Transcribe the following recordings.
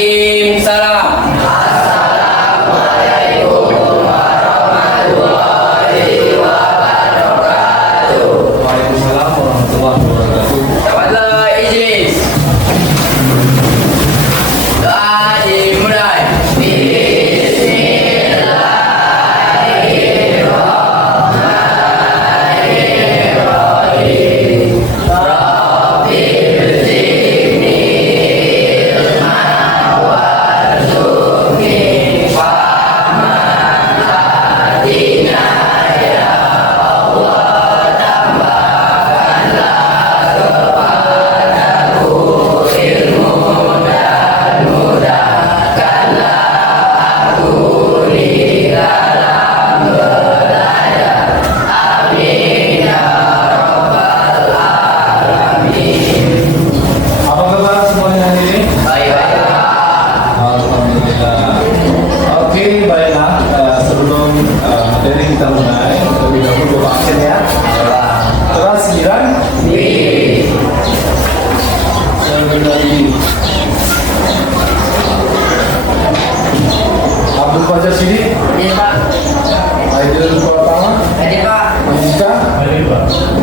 Waalaikumsalam. Waalaikumsalam warahmatullahi wabarakatuh. Tafadhal ijlis. Doa dimulai. Apa kabar semuanya hari ini? Baik. Alhamdulillah. Oke, baiklah. Sebelum materi kita mulai, terlebih dahulu doa action ya. Kelas 9. Abdul Fajar Sidi, Ini Pak. Aidil Pratama, Ini Pak. Andika,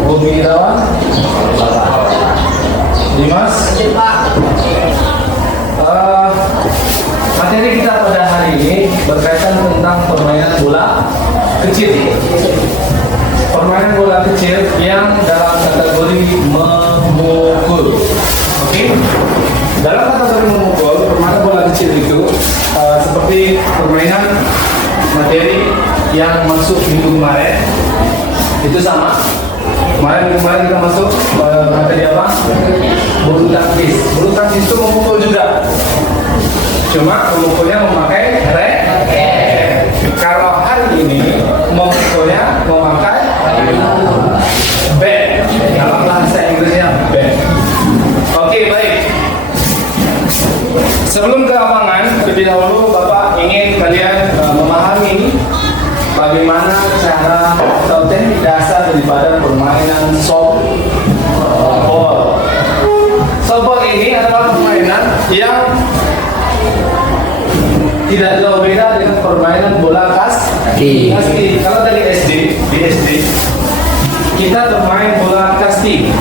Bobi Irawan, Dimas. Ini Pak. Materi kita pada hari ini berkaitan tentang permainan bola kecil. Permainan bola kecil yang dalam kategori memukul. Oke? Dalam kategori memukul, permainan bola kecil itu seperti permainan materi yang masuk minggu kemarin. Itu sama. Kemarin kita masuk materi apa? Bulu tangkis. Bulu tangkis itu memukul juga. Cuma memukulnya memakai raket. Kalau hari ini memukulnya memakai bat. Dalam bahasa Inggrisnya bat. Oke, baik. Sebelum ke lapangan, terlebih dahulu Bapak ingin kalian memahami bagaimana cara atau teknik dasar daripada permainan softball. Softball ini adalah permainan yang tidak jauh beda dengan permainan bola kasti. Kalau dari di SD kita bermain bola kasti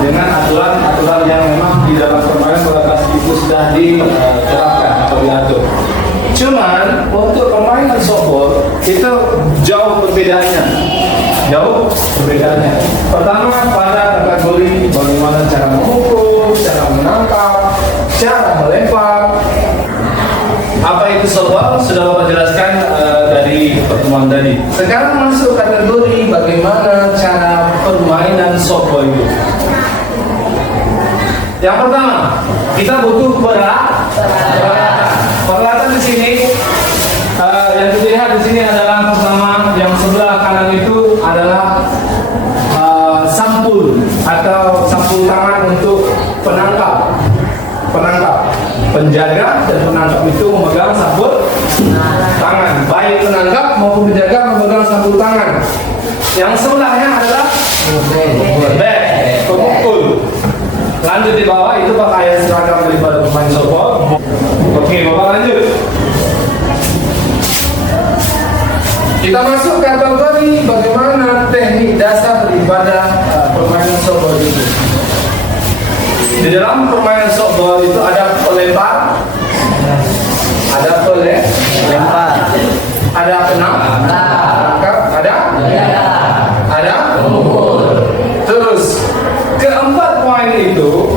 dengan aturan-aturan yang memang di dalam permainan bola kasti itu sudah diterapkan atau diatur. Cuman untuk permainan softball itu jauh perbedaannya. Pertama pada kategori bagaimana cara memukul, cara menangkap, cara melempar. Apa itu softball sudah Bapak jelaskan dari pertemuan tadi. Sekarang masuk kategori bagaimana cara permainan softball itu. Yang pertama, kita butuh peralatan di sini. Yang dilihat di sini adalah pertama yang sebelah kanan itu adalah sampul atau sampul tangan untuk penangkap. Penjaga dan penangkap itu memegang sampul tangan. Baik penangkap maupun penjaga memegang sampul tangan. Yang sebelahnya adalah bat, pemukul. Lanjut di bawah itu pakaian seragam daripada pemain softball. Oke, Bapak lanjut. Kita masuk ke kategori bagaimana teknik dasar daripada permainan softball itu. Di dalam permainan softball itu ada pelempar, ada penangkap, ada memukul. Terus keempat poin itu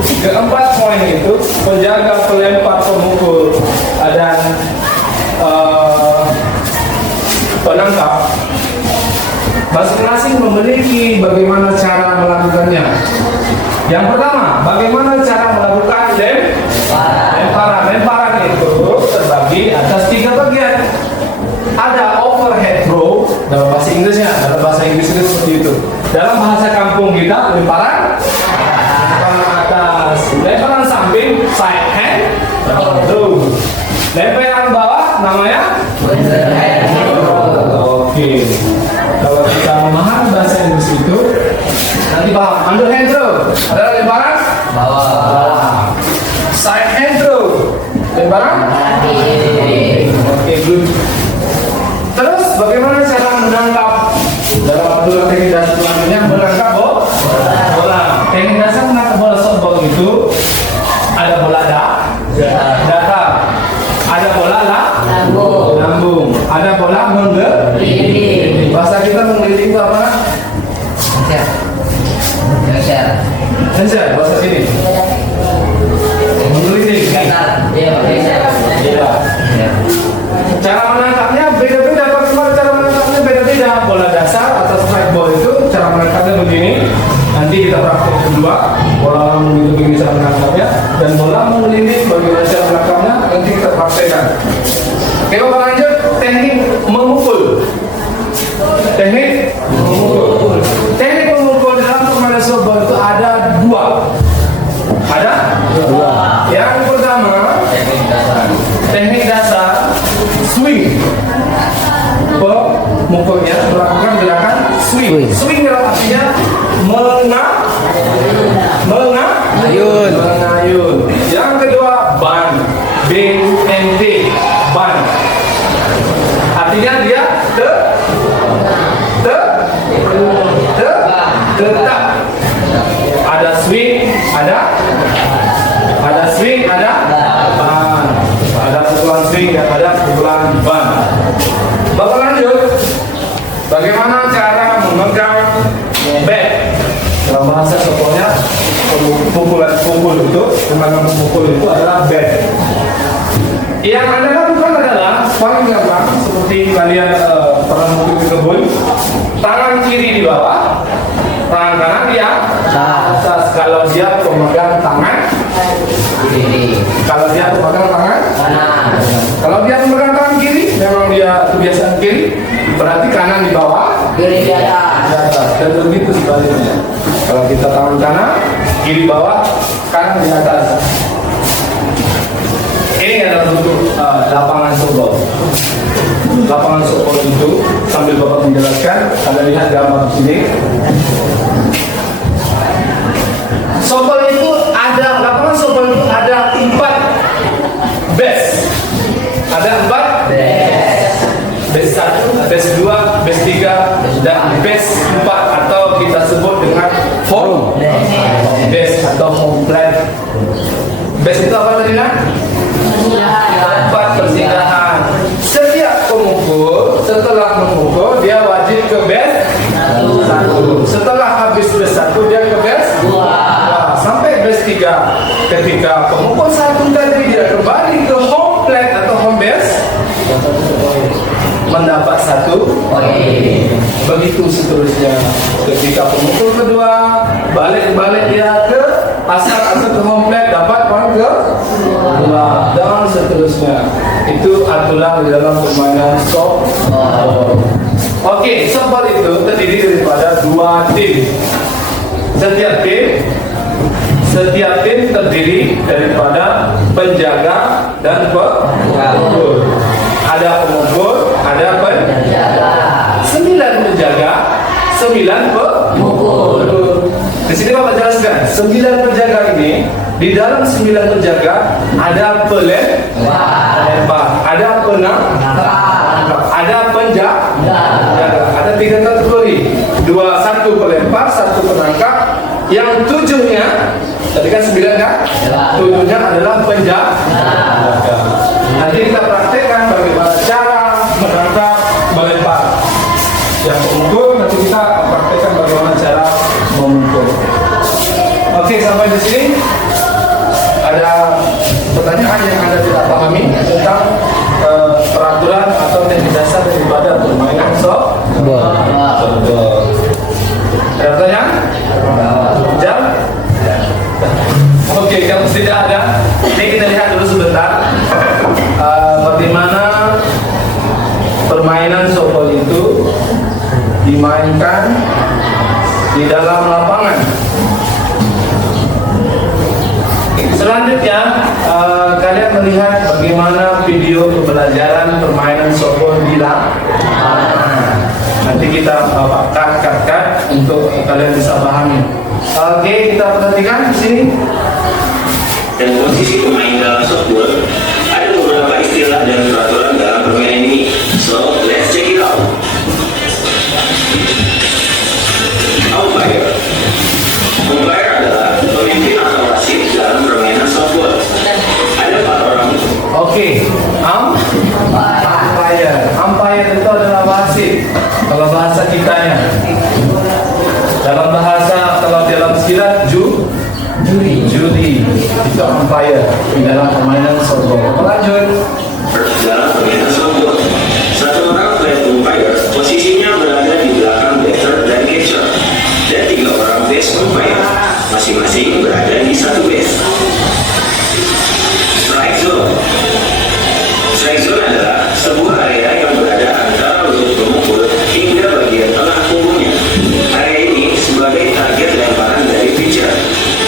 penjaga, pelempar, pemukul dan penangkap masing-masing memiliki bagaimana cara melakukannya. Yang pertama, bagaimana cara melakukan lemparan. Lemparan itu terbagi atas 3 bagian. Ada overhead throw dalam bahasa Inggrisnya, dalam bahasa Inggris itu seperti itu. Dalam bahasa kampung kita lemparan atas, lemparan samping side hand throw. Lemparan bawah namanya underhand throw. Oke. Kalau kita memahami bahasa Inggris itu nanti paham. Underhand throw adalah lemparan bawah. Side hand throw Lemparan? Oke, good. Terus bagaimana cara menangkap dalam aturan teknik dasar selanjutnya menangkap bola. Teknik dasar menangkap bola softball itu ada bola datar, ada bola lambung, ada bola menggelinding. Bahasa kita menggelinding itu apa? Encer, bahasa sini. Menggelinding. Iya. Cara menangkapnya beda-beda. Bagaimana cara menangkapnya beda-beda. Bola dasar atau strike ball itu cara menangkapnya begini. Nanti kita praktek kedua. Bola lambung itu begini cara menangkapnya. Dan bola menggelinding bagaimana cara menangkapnya nanti kita praktekkan. Oke, Bapak lanjut. Teknik memukul. Teknik memukul. Teknik memukul dalam permainan softball itu ada dua. Ada dua. Yang pertama teknik dasar swing. Pemukulnya melakukan gerakan swing. Swing dalam artinya mengayun. Yang kedua ban. B-N-D, ban. Artinya dia tetap. Ada swing, ada swing, ada ban. Ada pukulan swing dan ada pukulan ban. Bapak lanjut. Bagaimana cara memegang bat? Dalam bahasa softballnya pukul itu, memegang pukul itu adalah bat. Yang Anda lakukan adalah paling gampang seperti kalian pernah mukul ke kebun. Tangan kiri di bawah, tangan kanan di atas. Kalau dia pemegang tangan kiri, kalau dia pemegang tangan kanan. Kalau dia pemegang tangan kiri, memang dia kebiasaan kiri, berarti kanan di bawah, kiri di atas. Dan begitu sebaliknya. Kalau kita tangan kanan, kiri bawah, kanan di atas. Ini adalah bentuk lapangan softball. Lapangan softball itu sambil Bapak menjelaskan, Anda lihat gambar di sini. Softball itu ada, lapangan softball itu ada 4 base. Ada 4 base 1, base 2, base 3, dan base 4 atau kita sebut dengan home base atau home plate. Base itu apa tadi nak? Tempat persinggahan. Setiap pemukul setelah memukul dia wajib ke base 1. Setelah habis base 1 dia ke base 2 sampai base 3. Ketika pemukul 1 tadi dia kembali ke home plate atau home base, mendapat 1 poin. Begitu seterusnya. Ketika pemukul kedua balik dia ke asal ke home plate, dapat poin ke 2 dan seterusnya. Itu aturan di dalam permainan softball. Oke, softball itu terdiri daripada 2 tim. Setiap tim terdiri daripada penjaga dan pemukul. Ada pemukul, ada penjaga. 9 penjaga, 9 pemukul. Di sini Bapak jelaskan, 9 penjaga ini, di dalam 9 penjaga ada pelempar, ada penangkap, ada penjaga. Ada 3 kategori. 1 pelempar, 1 penangkap. Yang 7-nya, tadi kan 9 kan? 7-nya adalah penjaga. Nanti kita praktekkan bagaimana cara menangkap, melempar. Yang pemukul nanti kita praktekkan bagaimana cara memukul. Oke, sampai di sini ada pertanyaan yang Anda tidak pahami tentang peraturan atau teknik dasar daripada permainan softball. Ada pertanyaan? Jam? Oke, kalau tidak ada, ini kita lihat dulu sebentar bagaimana permainan softball itu dimainkan di dalam lapangan. Selanjutnya kalian melihat bagaimana video pembelajaran permainan softball di lapangan. Nanti kita cut untuk kalian bisa pahami. Oke, kita perhatikan di sini. Dan posisi pemain dalam softball di dalam permainan softball. Lanjut. Dalam permainan softball, satu orang plate umpire posisinya berada di belakang batter dan catcher, dan 3 orang base umpire masing-masing berada di satu base. Strike zone. Strike zone adalah sebuah area yang berada antara lutut pemukul hingga bagian tengah punggungnya. Area ini sebagai target lemparan dari pitcher.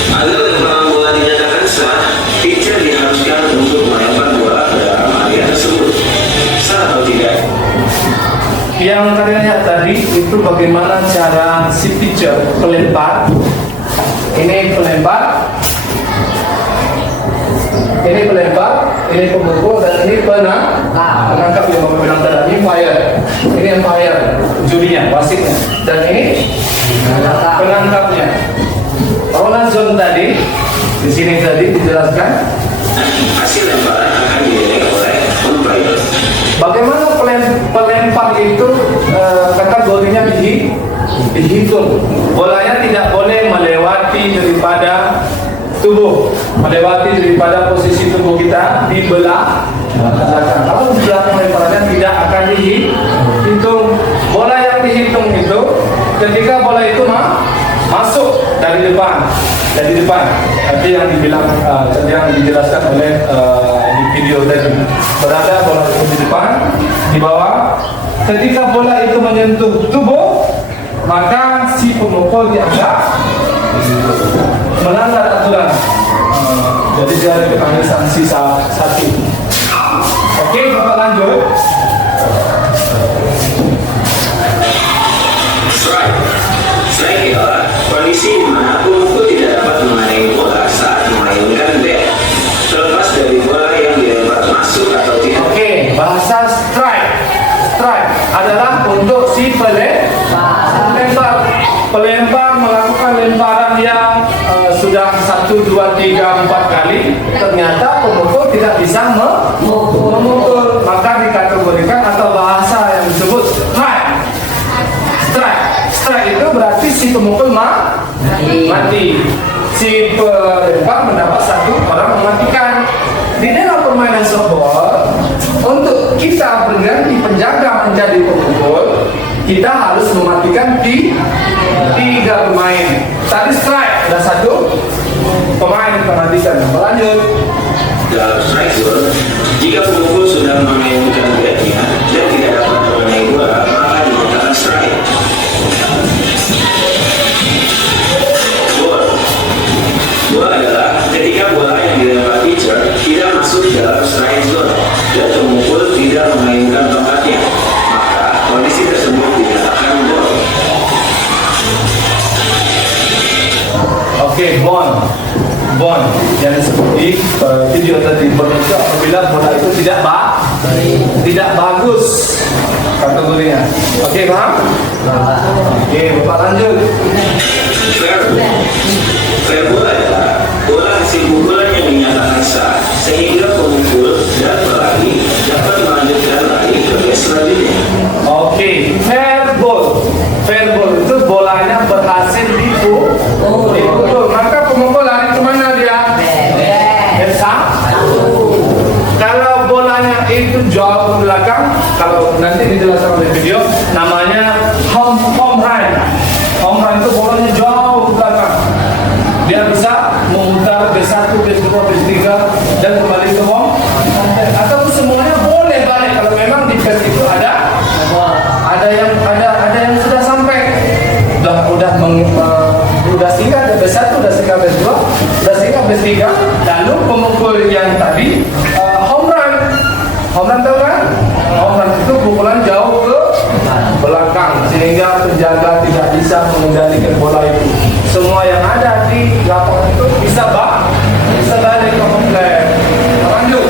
Agar lemparan bola dinyatakan sah, pitcher diharuskan untuk melempar bola ke dalam area tersebut. Sah atau tidak? Yang kalian lihat tadi itu bagaimana cara si pitcher pelempar. Ini pelempar, ini pemukul, dan ini penangkap yang memenang tadi. Ini umpire, ini umpire, jurinya, wasitnya, dan ini penangkapnya. Roland zone tadi, di sini tadi dijelaskan. Hasil lemparan akan dinilai oleh umpire. Bagaimana pelempar itu kategorinya dihitung. Bolanya tidak boleh melewati daripada tubuh, melewati daripada posisi tubuh kita di belakang. Kalau di belakang lemparannya tidak akan dihitung. Bola yang dihitung itu ketika bola itu masuk dari depan. Tapi yang dibilang yang dijelaskan oleh di video tadi, berada bola itu di depan, di bawah. Ketika bola itu menyentuh tubuh, maka si pemukul dianggap melanggar aturan. Jadi dia dikenai sanksi 1. Oke, Bapak lanjut. Strike adalah kondisi di mana pemukul tidak dapat mengenai bola saat memainkan bat, terlepas dari bola yang dilempar masuk atau tidak. Oke, bahasa strike. Strike adalah untuk si pelempar melakukan lemparan yang sudah 1, 2, 3, 4 kali. Ternyata pemukul tidak bisa memukul, maka dikategorikan atau bahasa yang disebut strike. Strike itu berarti si pemukul mati. Si pelempar mendapat 1 orang mematikan. Di dalam permainan softball, untuk kita berganti penjaga menjadi pemukul, kita harus mematikan 3 pemain. Tadi strike ada 1 pemain mematikan. Lanjut. Dalam strike zone, jika pemukul sudah memainkan batnya dan tidak dapat mengenai bola, maka dinyatakan strike. Bola adalah ketika bola yang dilempar pitcher tidak masuk dalam strike zone dan pemukul tidak memainkan tongkatnya, maka kondisi tersebut dinyatakan ball. Oke, bond yang seperti video tadi berarti apabila bola itu tidak bagus kategorinya. Oke, paham? Oke, Bapak lanjut. Fair bola adalah bola hasil pukulan yang dinyatakan sah sehingga pemukul dan pelari dapat melanjutkan lari ke base selanjutnya. Oke, fair ball. Fair ball itu bolanya berhasil dipukul. Maka pemukul lari kemana dia? Kalau bolanya itu jauh ke belakang, kalau nanti dijelaskan oleh video, namanya home run. Home run itu bolanya jauh ke belakang. Dia bisa memutar B1, B2, B3 dan kembali ke home. Atau semuanya boleh balik kalau memang di base itu ada yang sudah sampai. Udah singgah ada B1, udah singgah B2, udah singgah B3, lalu pemukul yang tadi home run. Home run tahu kan? Home run itu pukulan jauh ke belakang sehingga penjaga tidak bisa mengendalikan bola itu. Semua yang ada di lapangan itu bisa balik ke home plate. Lanjut.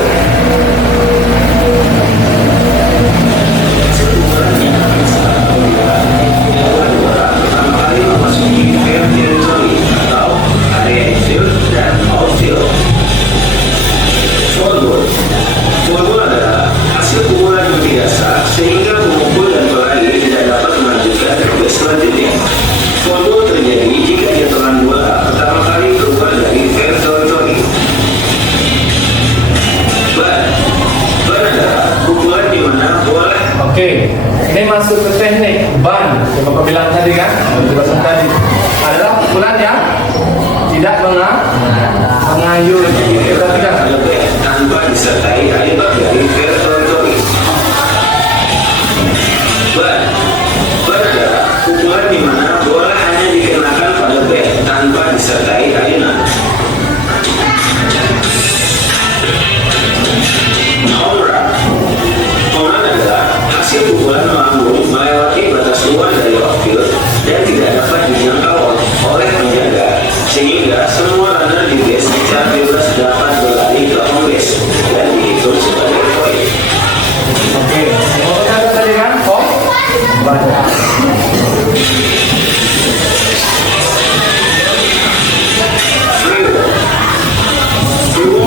Pertama kali memasuki fair territory atau area infield dan outfield. Foul adalah hasil pukulan yang tidak sah sehingga pemukul dan pelari tidak dapat melanjutkan ke base selanjutnya. Foul terjadi jika jatuhan bola pertama kali keluar dari masuk ke teknik ban, yang Bapak bilang tadi kan, penjelasan tadi adalah pukulan yang tidak mengayun. Perhatikan. Tanpa disertai kalimat dari verbatori. Ban adalah pukulan di mana bola hanya dikenakan pada bat tanpa disertai kalimat. Home run adalah hasil pukulan melambung melewati batas luar dari outfield dan tidak dapat dijangkau oleh penjaga, sehingga semua runner di base saat bebas dapat berlari ke home base dan dihitung sebagai poin. Oke, semuanya ada tadi kan? Banyak. Free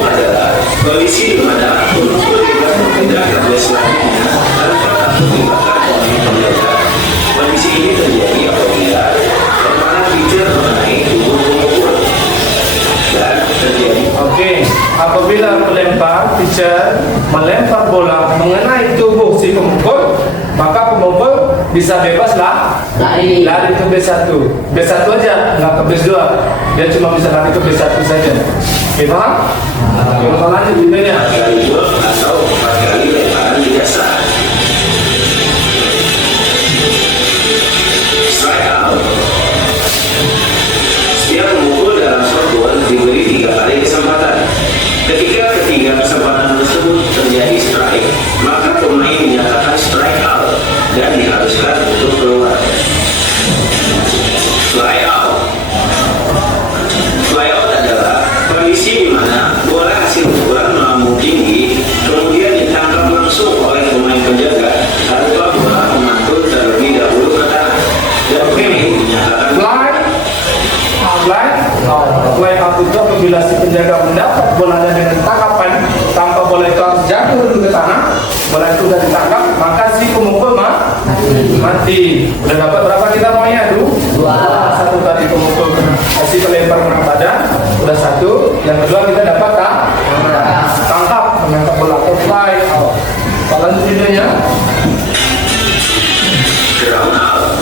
adalah kondisi di mana pemukul bebas berpindah ke base selanjutnya tanpa takut dibakar oleh penjaga. Kondisi ini terjadi apabila permainan pitcher mengenai tubuh pemukul dan terjadi. Oke, apabila pelempar pitcher melempar bola mengenai tubuh si pemukul, maka pemukul bisa bebas lari ke B1. B1 aja, nggak ke B2. Dia cuma bisa lari ke B1 saja. Oke, paham? Kita lanjut videonya. Kali gol atau 4 kali lemparan biasa. Strike out. Setiap pemukul dalam softball diberi 3 kali kesempatan. Ketika ketiga kesempatan tersebut terjadi strike, maka pemain dinyatakan strike out dan diharuskan untuk keluar. Fly out. Fly out adalah kondisi di mana bola hasil pukulan melambung tinggi, kemudian ditangkap langsung oleh pemain penjaga tanpa bola memantul terlebih dahulu ke tanah. Dan pemain dinyatakan Fly out itu apabila si penjaga mendapat bolanya dengan tangkapan tanpa bola itu harus jatuh dulu ke tanah, bola itu sudah ditangkap, maka si pemukul mati. Udah dapat berapa kita maunya? Dua. Satu tadi pemukul si pelempar kena badan, udah satu. Yang kedua kita dapat tangkap menangkap bola atau fly out. Lanjut videonya. ground out.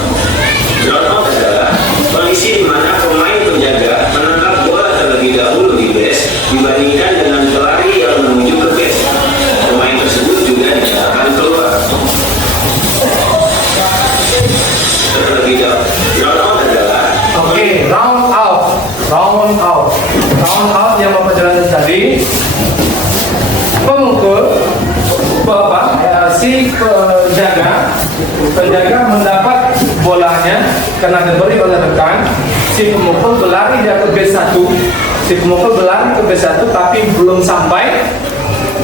Ground out adalah kondisi di mana pemain penjaga menangkap bola terlebih dahulu di base dibandingkan dengan pelari yang menuju ke base. Pemain tersebut juga dinyatakan keluar. Terlebih dahulu, ground out adalah round out yang Bapak jelaskan tadi, pemukul si penjaga mendapat bolanya karena diberi oleh rekan, si pemukul berlari dia ke B1, tapi belum sampai,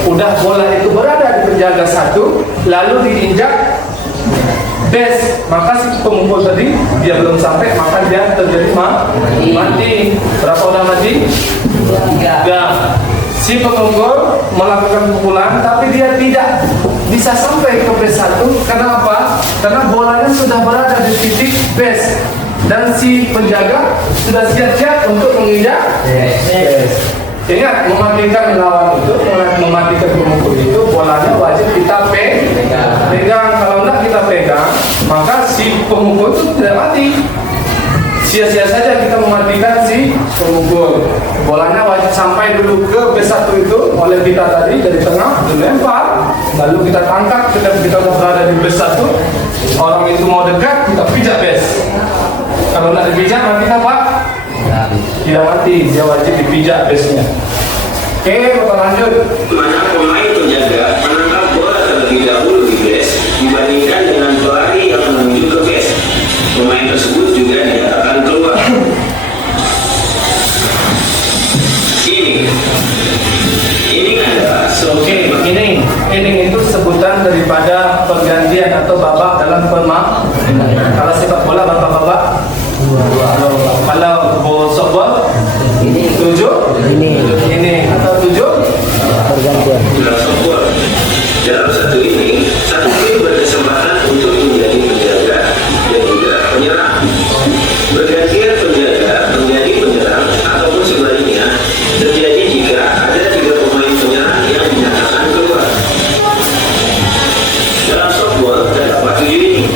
udah bola itu berada di penjaga 1 lalu diinjak base, maka si pemukul tadi dia belum sampai, maka dia terjadi mati. Berapa udah mati? 3. Si pemukul melakukan pukulan tapi dia tidak bisa sampai ke base 1. Kenapa? Karena bolanya sudah berada di titik base dan si penjaga sudah siap-siap untuk menginjak base. Ingat, mematikan lawan itu, mematikan pemukul itu, bolanya wajib kita pegang. Kalau tidak kita pegang, maka si pemukul itu tidak mati. Sia-sia saja kita mematikan si pemukul. Bolanya wajib sampai dulu ke B1 itu oleh kita tadi dari tengah, dilempar, lalu kita tangkap. Ketika kita berada di B1, orang itu mau dekat, kita pijak base. Kalau tidak dipijak, nanti apa? Tidak mati, dia wajib dipijak base-nya. Oke, kita lanjut. mana pemain penjaga menangkap bola terlebih dahulu di base dibandingkan dengan pelari yang menuju ke base. Pemain tersebut juga dinyatakan keluar. Ini adalah Inning itu sebutan daripada pergantian atau babak dalam permainan. Kalau sepak bola babak-babak. Kalau softball 7 ini atau 7 dalam softball. Dalam satu inning, satu tim berkesempatan untuk menjadi penjaga dan juga penyerang. Bergantian penjaga menjadi penyerang ataupun sebaliknya terjadi jika ada 3 pemain penyerang yang dinyatakan keluar. Dalam softball terdapat 7 inning.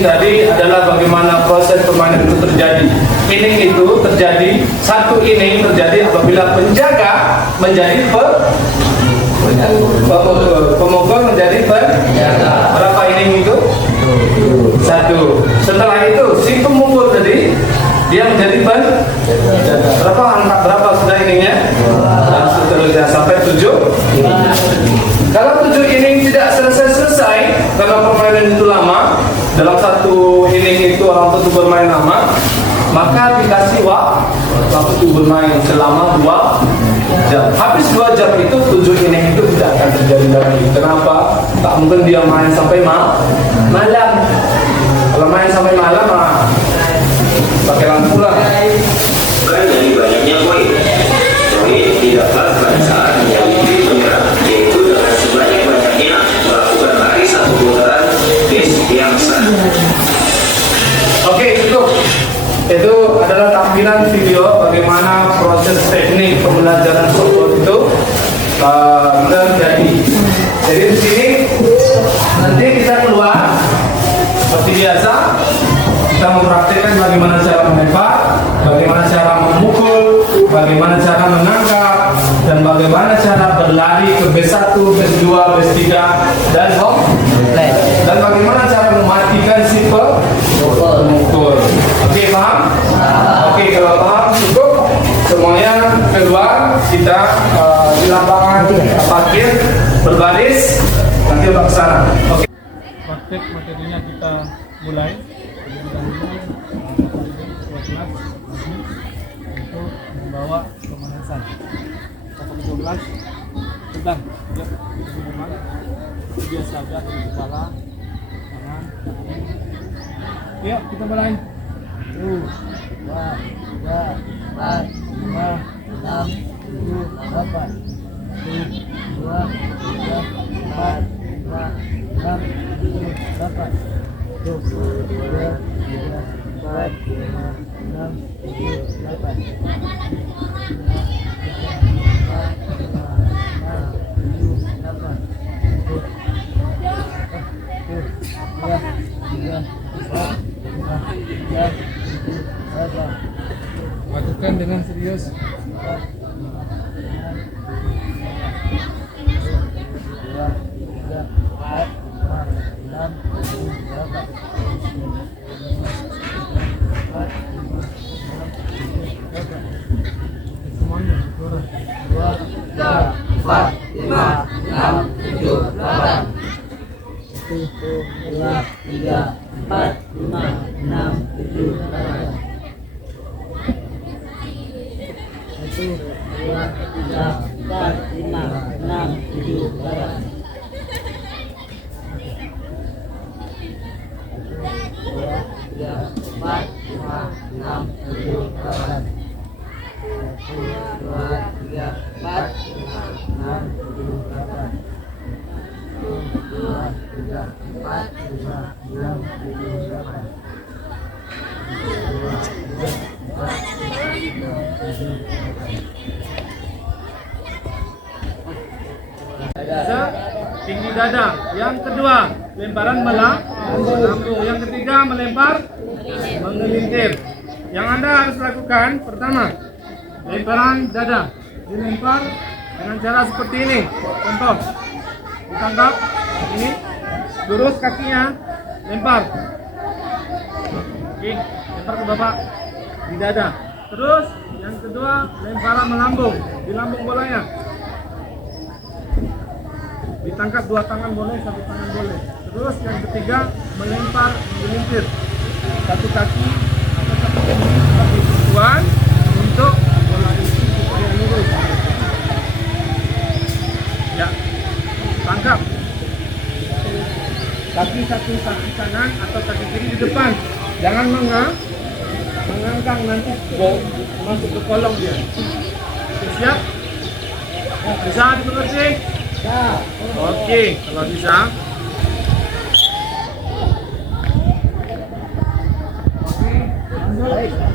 inning tadi adalah bagaimana proses permainan itu terjadi. Inning itu terjadi, satu inning terjadi apabila penjaga menjadi pemukul menjadi penjaga. Berapa inning itu? Satu. Setelah itu si pemukul tadi dia menjadi berapa angka berapa sudah inningnya? Dan seterusnya sampai 7. Kalau 7 inning tidak selesai karena permainan itu lama, dalam satu inning itu orang tentu bermain lama, maka dikasih waktu bermain selama 2 jam. Habis 2 jam itu 7 inning itu tidak akan terjadi lagi. Kenapa? Tak mungkin dia main sampai malam. Kalau main sampai malam, pakai lampu lah. Bukan dari banyaknya poin. Poin didapat pada saat menjadi tim penyerang, yaitu dengan sebanyak-banyaknya melakukan lari 1 putaran base yang sah. Oke, cukup. Itu adalah tampilan video bagaimana proses teknik pembelajaran softball itu terjadi. Jadi di sini nanti kita keluar seperti biasa. Kita mempraktikkan bagaimana cara melempar, bagaimana cara memukul, bagaimana cara menangkap, dan bagaimana cara berlari ke B1, B2, B3, dan bagaimana cara mematikan si pemukul. Oke, paham? Oke, kalau paham cukup. Semuanya keluar, kita di lapangan parkir berbaris, nanti udah ke sana. Oke. Praktek materinya kita mulai. Untuk membawa pemanasan. 112 sedang biasa saja di kepala, tangan, kaki. Yuk kita mulai. 1, 2, 3, 4, 5, 6, 7, 8. 1, 2, 3, 4, 5, 6, 7, 8. 1, 2, 3, 4, 5, 6, 7, 8. Lakukan dengan serius. Tinggi dada. Yang kedua, lemparan melambung. Yang ketiga, melempar mengelintir. Yang Anda harus lakukan pertama, lemparan dada. Dilempar dengan cara seperti ini. Contoh, ditangkap ini, lurus kakinya, lempar. Oke, lempar ke bapak di dada. Terus yang kedua, lemparan melambung, di lambung bolanya. Ditangkap 2 tangan boleh, 1 tangan boleh. Terus yang ketiga, melempar mengelintir. 1 kaki atau 1 kaki sebagai tujuan untuk bola itu supaya lurus. Ya, tangkap. Kaki kanan atau kaki kiri di depan. Jangan mengangkang, nanti masuk ke kolong dia. Siap? Bisa dimengerti? Oke, kalau bisa.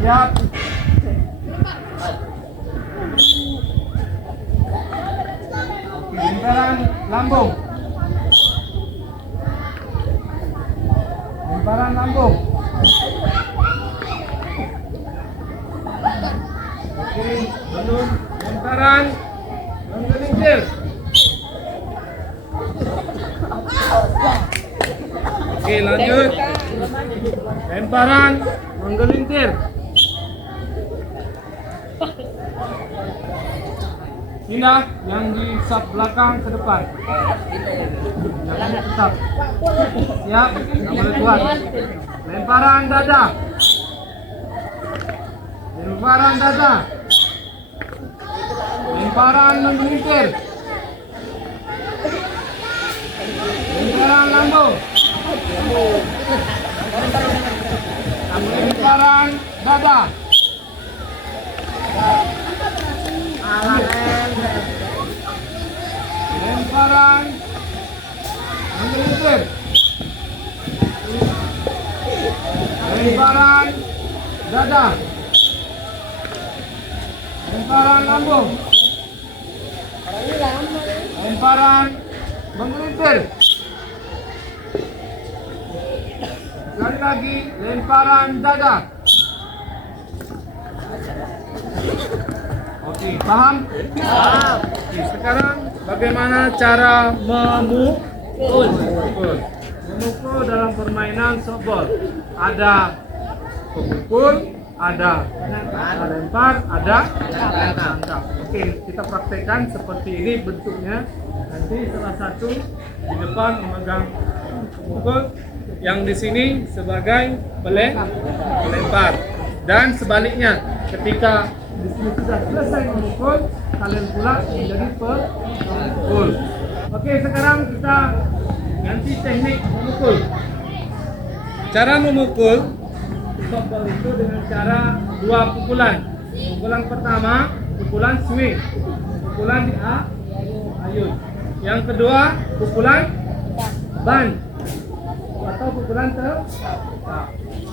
Siap. Lemparan lambung. Lemparan lambung. Lemparan menggelintir. Oke, lanjut. Lemparan menggelintir. Pindah yang di sub belakang ke depan. Jangan tetap. Siap, nggak boleh kuat. Lemparan dada. Lemparan dada. Lemparan menggelintir. Lemparan lambung. Lemparan dada. Lemparan menggelintir. Lemparan dada. Lemparan lambung. Lemparan menggelintir. Sekali lagi, lemparan dada. Oke, paham? Paham. Oke, sekarang bagaimana cara memukul? Memukul dalam permainan softball. Ada pemukul, ada lempar, ada tangkap. Oke, kita praktekkan seperti ini bentuknya. Nanti salah satu di depan memegang pemukul, yang di sini sebagai pelempar. Dan sebaliknya, ketika di sini sudah selesai memukul, kalian pula menjadi pemukul. Oke, sekarang kita ganti teknik memukul. Cara memukul softball itu dengan cara dua pukulan. Pukulan pertama, pukulan swing, pukulan di ayun. Yang kedua, pukulan ban atau pukulan tetap.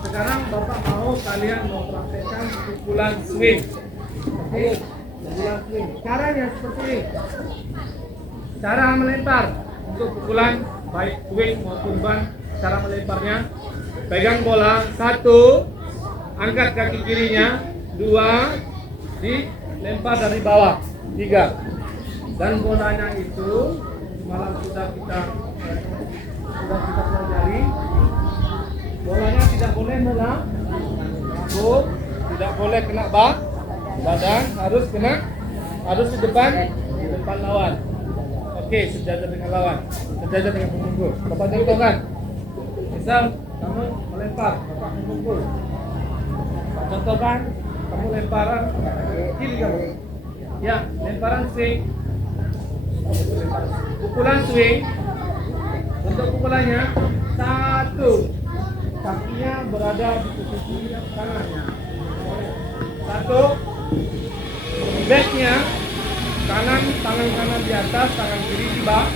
Sekarang Bapak mau kalian mempraktekkan pukulan swing. Oke, pukulan swing. Caranya seperti ini. Cara melempar untuk pukulan baik swing maupun ban. Cara melemparnya, pegang bola, 1, angkat kaki kirinya, 2, dilempar dari bawah, 3. Dan bolanya itu semalam sudah kita pelajari. Bolanya tidak boleh melambung, tidak boleh kena badan, harus di depan lawan. Oke, sejajar dengan lawan, sejajar dengan pemukul. Bapak contohkan. Misal kamu melempar, Bapak memukul. Bapak contohkan, kamu lemparan kiri kamu. Ya, lemparan swing. Pukulan swing. Untuk pukulannya, 1, kakinya berada di posisi kanannya. 1, backnya kanan, tangan kanan di atas, tangan kiri di bawah.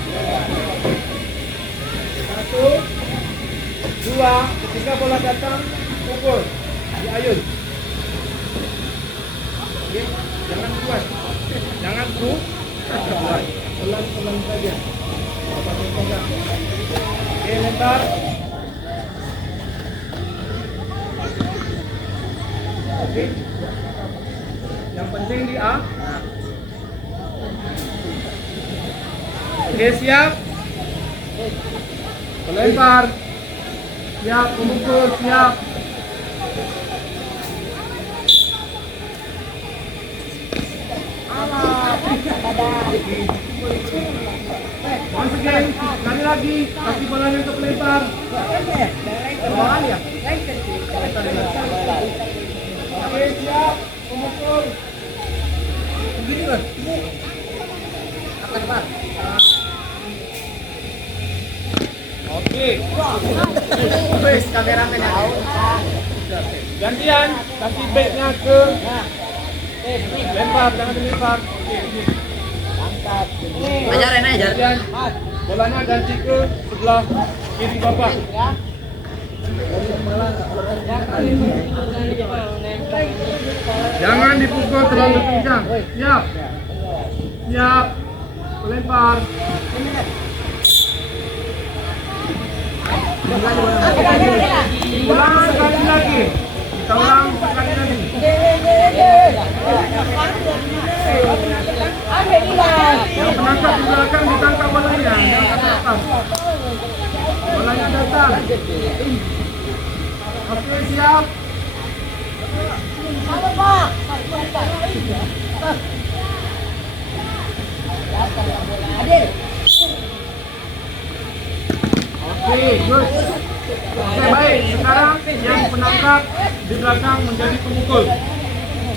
1, 2, ketika bola datang, pukul di ayun. Oke, jangan kuat, jangan kuat, pelan-pelan saja. Oke, lempar. Oke, yang penting di A. Oke, siap. Melempar. Siap, memukul, siap. Once again, sekali lagi, kasih bolanya untuk melempar. Oke, siap, memukul. Begini kan? Oke. Kameramen yang gantian, kasih backnya ke lempar, jangan dilempar. Angkat. Ajarin aja. Gantian, bolanya ganti ke sebelah kiri Bapak. Jangan dipukul terlalu kencang. Siap. Siap. Melempar. Ulang sekali lagi. Kita ulang sekali lagi. siap. Oke, good. Oke, baik. Sekarang yang penangkap di belakang menjadi pemukul.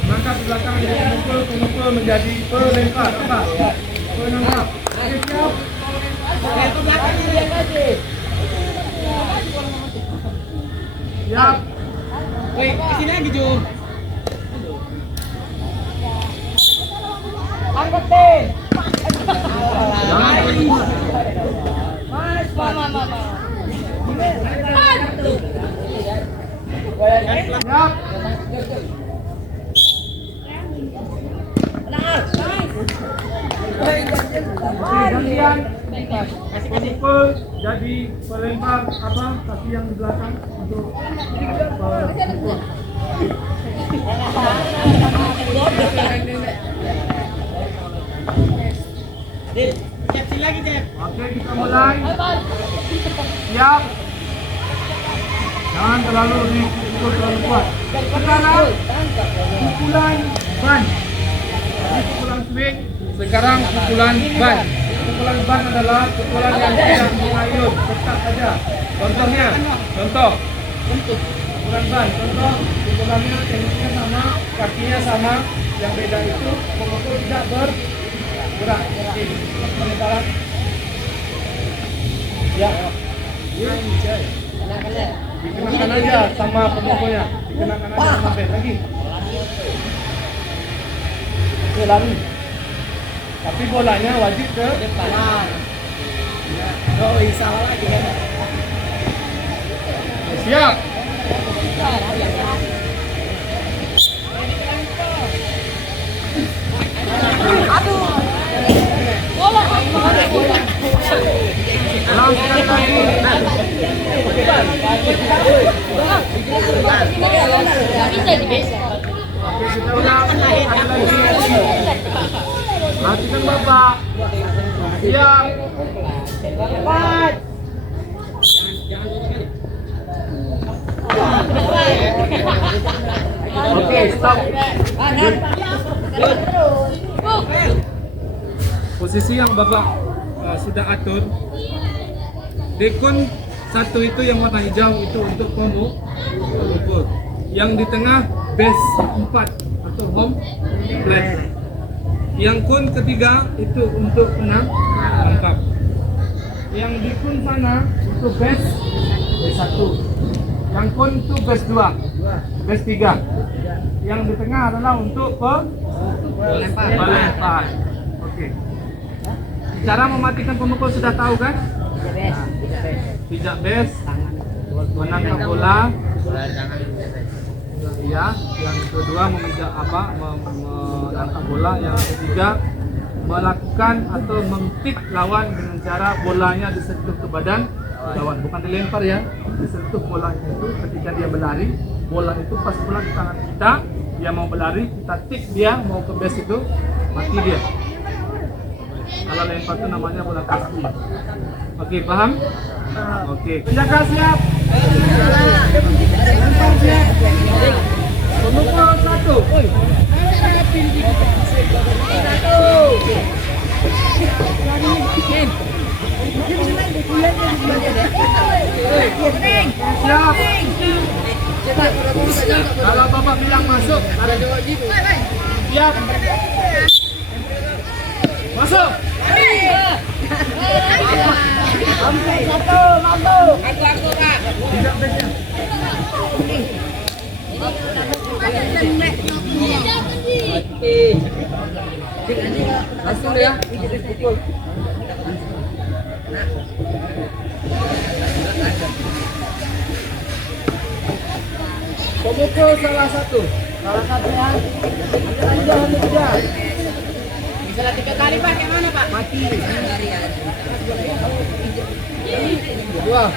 Penangkap di belakang menjadi pemukul, pemukul menjadi pelempar. Apa? Penangkap. Oke, siap. Siap. Woi, kesini lagi Jum. Angkatin. Jangan berlima. Siap. Gantian. Pemukul jadi pelempar apa kaki yang di belakang untuk pemukul. Siap sini lagi, Cep. Oke, kita mulai. Siap. Jangan terlalu dipukul terlalu kuat. Sekarang pukulan ban. Ini pukulan swing. Sekarang pukulan ban. Pukulan ban adalah pukulan yang tidak mengayun, tetap saja. Contohnya, contoh. Pukulan ban. Contoh, pukulannya tekniknya sama, kakinya sama. Yang beda itu pemukul tidak bergerak. Oke, sementara. Ya. Dikenakan aja sama pemukulnya. Dikenakan aja sama bed lagi. Oke, lari. Tapi bolanya wajib ke depan. Oh, salah lagi kan. Siap. Ulang sekali lagi. Oke, kita ulang sekali lagi. Perhatikan Bapak. Siap. Oke, stop. Posisi yang Bapak sudah atur. Dekun satu itu yang warna hijau itu untuk pemukul. Yang di tengah base 4 atau home plate. Yang kun ketiga itu untuk penangkap. Yang di kun sana itu base 1. Yang kun itu base 2, base 3. Yang di tengah adalah untuk pelempar. Oke. Cara mematikan pemukul sudah tahu kan? Pijak base, menangkap bola. Ya, yang kedua mengejar menangkap bola. Yang ketiga melakukan atau mengkick lawan dengan cara bolanya disentuh ke badan lawan, bukan dilempar ya, disentuh bolanya itu ketika dia berlari. Bola itu pas pulang di tangan kita, dia mau berlari, kita kick dia mau ke base itu, mati dia. Kalau lempar itu namanya bola kaki. Oke, paham? Oke, penjaga siap. Lempar siap. Pemukul 1. Siap. Kalau Bapak bilang masuk, ada jawab gitu. Siap. Masuk. Tidak beda. Langsung ya. Pemukul salah satu ya. Jangan. Bisa 3 kali Pak, kayak mana Pak? Mati. Dua.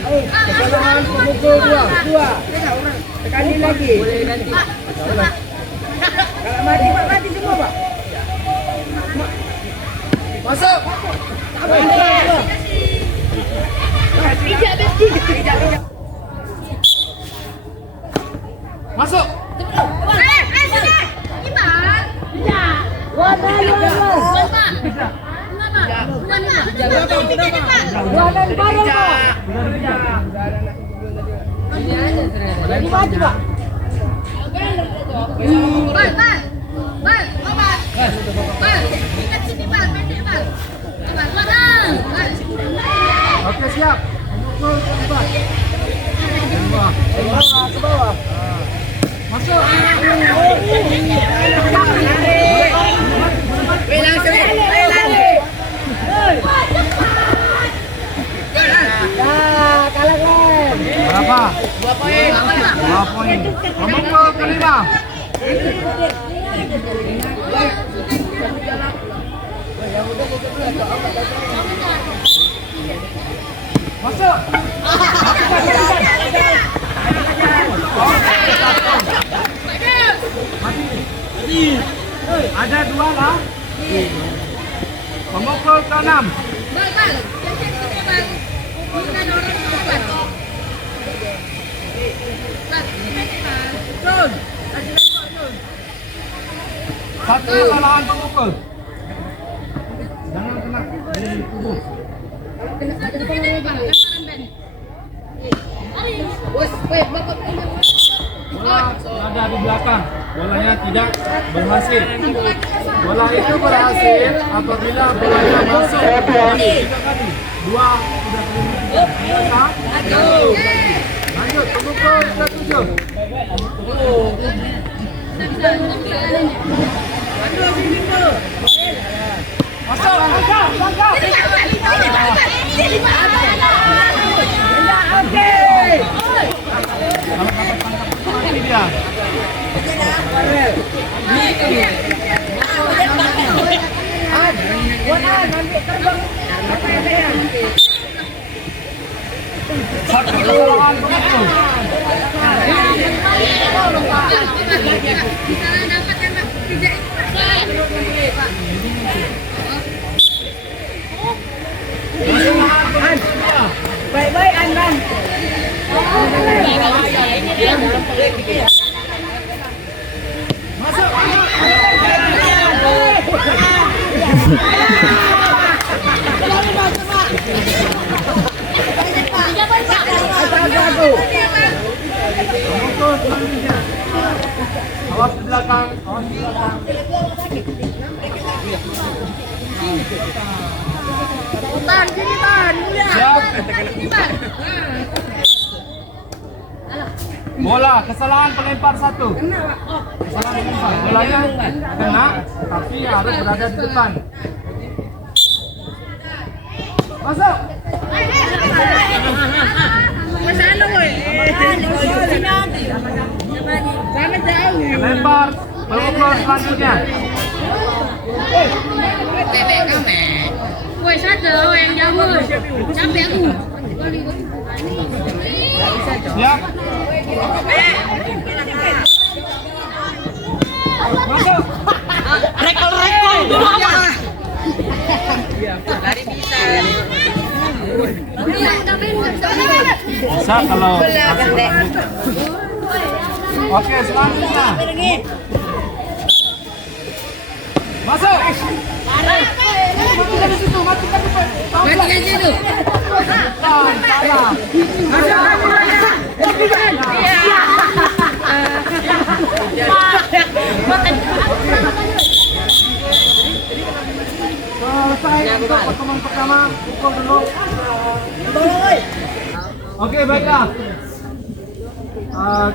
Kesalahan pemukul 2. Sekali lagi. Kalau mati Pak, mati semua Pak. Masuk. Masuk. Oke, siap. Ke bawah. Masuk. Berapa? 2 poin. 2 poin. Pemukul kelima. Masuk. Ada 2 lah. Pemukul ke-6. Satu kesalahan pemukul. Jangan kena di tubuh. Bola ada di belakang. Bolanya tidak berhasil. Bola itu berhasil apabila bolanya masuk 3 kali. 2 sudah biasa. Lanjut pemukul ke-7. Masuk, langkah. Ini dia. Satu kesalahan pemukul. Baik-baik Anban. Masuk. Awas di belakang. Tan, sini Tan. Siap. Bola, kesalahan pelempar 1. Kesalahan pelempar. Bolanya kena, tapi harus berada di depan. Masuk. Sana woi. Sana jauh. Lempar, pemukul selanjutnya. Woi, sada yang jauh. Sampai aku. Siap. Masuk. Rekol dulu apa? Lari bisa. Bisa kalau Oke, selanjutnya. Masuk. Matikan di situ, matikan di situ. Matikan situ. Salah. Selesai untuk pertemuan pertama, pukul dulu. Oke, baiklah.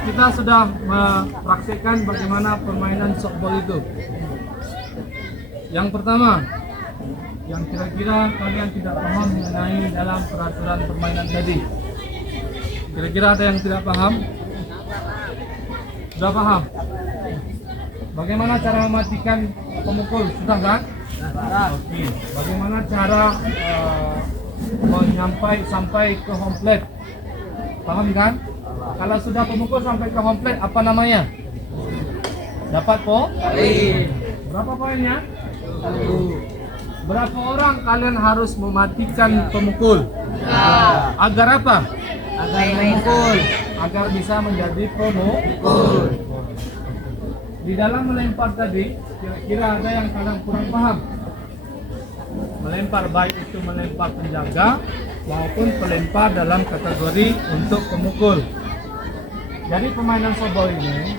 Kita sudah mempraktikkan bagaimana permainan softball itu. Yang pertama, yang kira-kira kalian tidak paham mengenai dalam peraturan permainan tadi. Kira-kira ada yang tidak paham? Sudah paham? Bagaimana cara mematikan pemukul? Sudah kan? Oke. Bagaimana cara sampai ke home plate? Paham kan? Kalau sudah pemukul sampai ke home plate, apa namanya? Dapat poin? Berapa poinnya? Berapa orang kalian harus mematikan pemukul? Agar apa? Agar memukul. Agar bisa menjadi pemukul. Di dalam melempar tadi, kira-kira ada yang kadang kurang paham. Melempar baik itu melempar penjaga maupun pelempar dalam kategori untuk pemukul. Jadi permainan softball ini,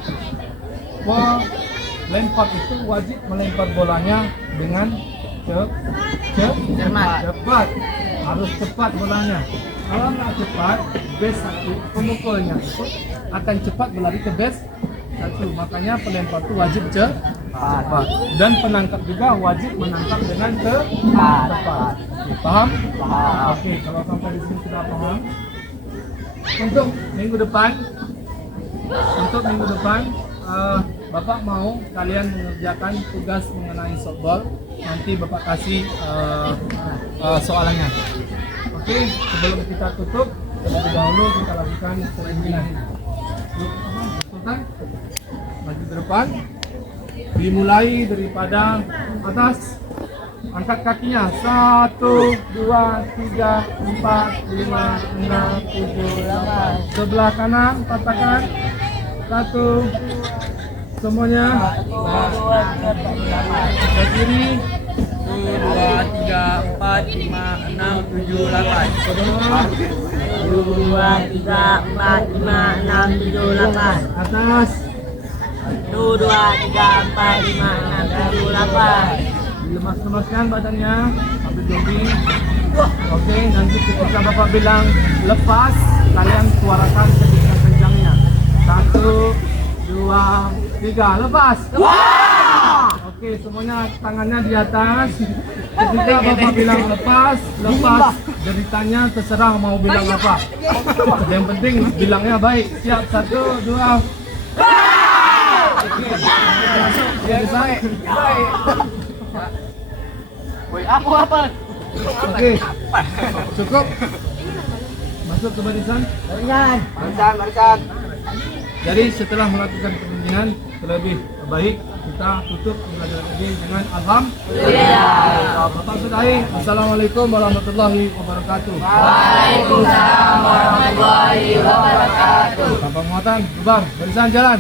pelempar itu wajib melempar bolanya dengan cepat. Harus cepat bolanya. Kalau nggak cepat, base satu pemukulnya itu akan cepat berlari ke base satu. Makanya pelempar itu wajib cepat. Dan penangkap juga wajib menangkap dengan cepat. Oke, paham? Oke, kalau sampai di sini sudah paham. Untuk minggu depan, Bapak mau kalian mengerjakan tugas mengenai softball. Nanti Bapak kasih soalannya. Oke, sebelum kita tutup, terlebih dahulu kita lakukan seremonian. Sultan, maju ke depan. Dimulai daripada atas. Angkat kakinya. 1, 2, 3, 4, 5, 6, 7, 8. Sebelah kanan, patahkan. 1. Semuanya. Ke kiri. 1, 2, 3, 4, 5, 6, 7, 8. Kedua. 2, 3, 4, 5, 6, 7, 8. Atas. 1, 2, 3, 4, 5, 6, 7, 8. Dilemas-lemaskan badannya sambil jogging. Oke, nanti ketika Bapak bilang lepas, kalian suarakan kencang-kencangnya. 1, 2, 3, lepas. Oke, semuanya tangannya di atas. Ketika Bapak bilang lepas. Deritanya terserah mau bilang apa. Yang penting bilangnya baik. Siap, 1, 2. Oke, ya, baik. Oke, cukup. Masuk ke barisan. Barisan. Jadi setelah melakukan perundingan, terlebih baik kita tutup pembelajaran ini dengan alhamdulillah. Bapak sudahi. Assalamualaikum warahmatullahi wabarakatuh. Waalaikumsalam warahmatullahi wabarakatuh. Tanpa muatan, bubar, barisan jalan.